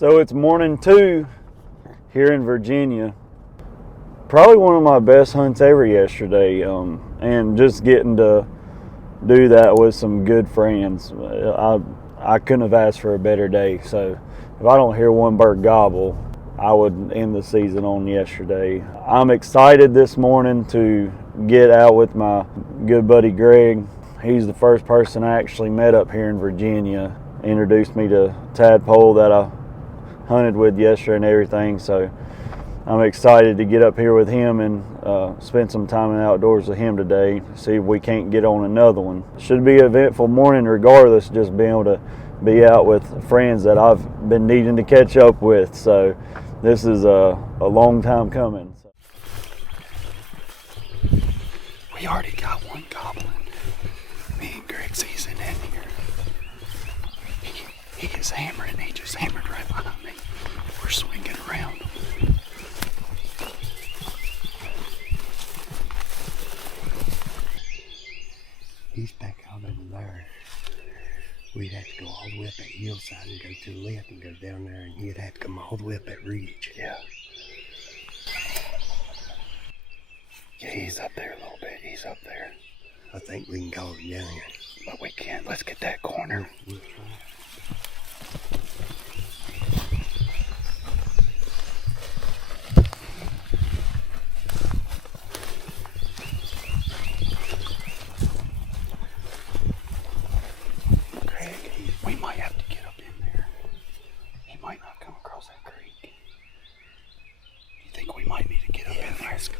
So it's morning 2 here in Virginia. Probably one of my best hunts ever yesterday, and just getting to do that with some good friends. I couldn't have asked for a better day. So if I don't hear one bird gobble, I would end the season on yesterday. I'm excited this morning to get out with my good buddy Greg. He's the first person I actually met up here in Virginia. Introduced me to Tadpole that I hunted with yesterday and everything. So I'm excited to get up here with him and spend some time in the outdoors with him today. See if we can't get on another one. Should be an eventful morning regardless, just being able to be out with friends that I've been needing to catch up with. So this is a long time coming. We already got one goblin. Me and Greg season in here. He is hammering. He just hammered right behind me. We're swinging around. He's back out over there. We'd have to go all the way up that hillside and go to the left and go down there, and he'd have to come all the way up that ridge. Yeah. Yeah, he's up there a little bit. He's up there. I think we can call him down here. But we can't. Let's get that corner. We'll try. We might have to get up in there. He might not come across that creek. You think we might need to get up in there? Let's go.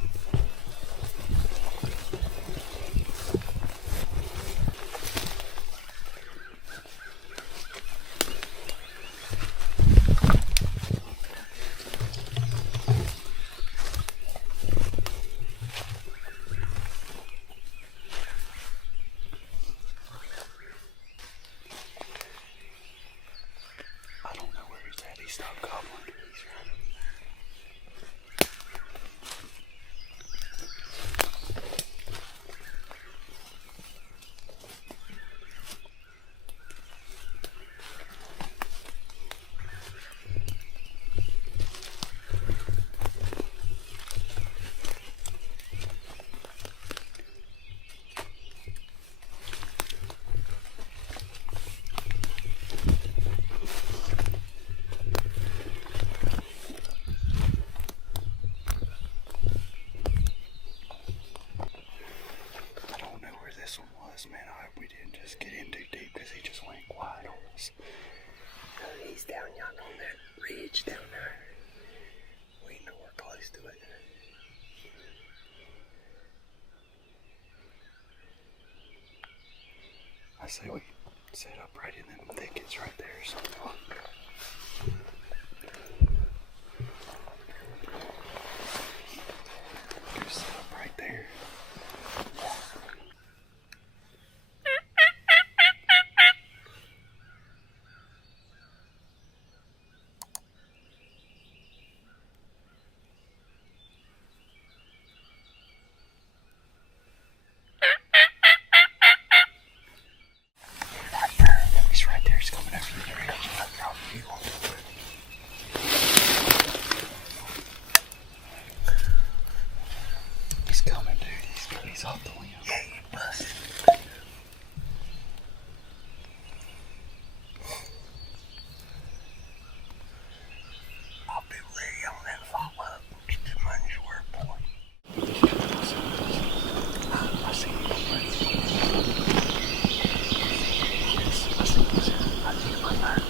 Stop gobbling. He's running. Man, I hope we didn't just get in too deep because he just went quiet on us. No, he's down yonder on that ridge down there. We know we're close to it. I say we set up right in them thickets right there or something. Go set up right there. He's coming, dude. He's off the limb. Yeah, he busted. I'll be ready on that follow-up. Get the money's worth, boy. I see him. I see him right there.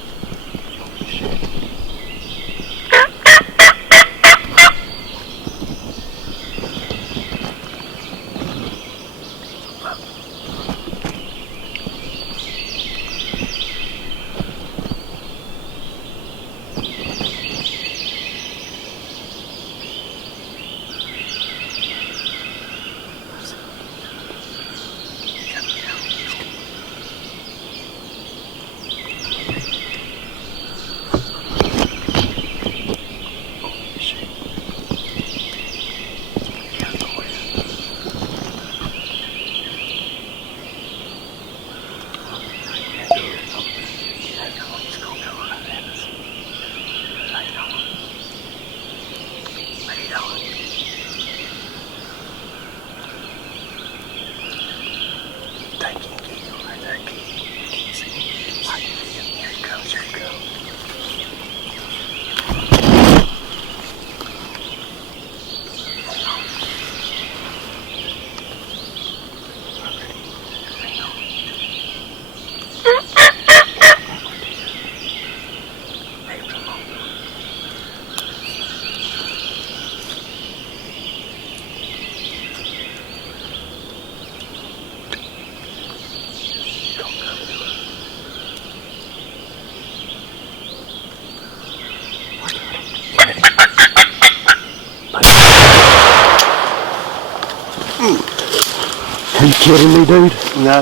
Are you kidding me, dude? No.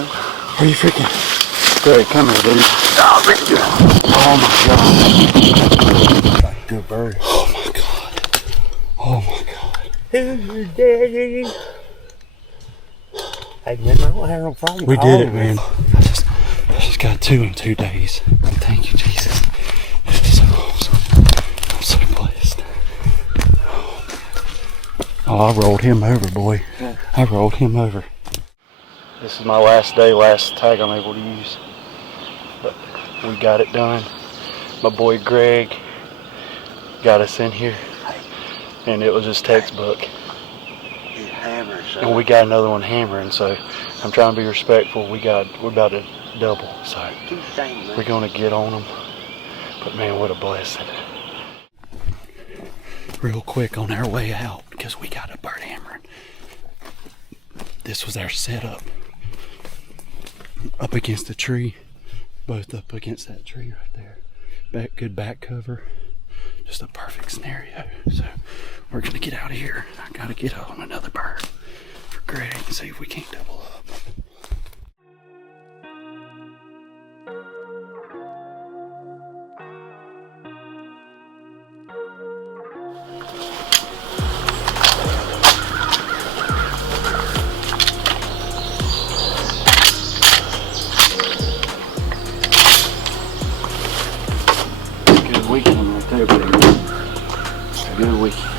Are you freaking? Greg, come here, dude. Oh my god. Good bird. Oh my god. Oh my god. Who's your daddy? Hey man, I don't have no problem. We did calling it, man. I just got 2 in 2 days. Thank you, Jesus. It is so awesome. I'm so blessed. Oh, I rolled him over, boy. Yeah. I rolled him over. This is my last day, last tag I'm able to use. But we got it done. My boy Greg got us in here. And it was just textbook. His hammer, son. And we got another one hammering, so I'm trying to be respectful. We're about to double, so Keep saying, man. we're gonna get on them. But man, what a blessing. Real quick on our way out, because we got a bird hammering. This was our setup. Up against the tree, both up against that tree right there. Good back cover. Just a perfect scenario. So we're gonna get out of here. I gotta get on another bird for Greg and see if we can't double up. Good weekend right there, baby. Good weekend.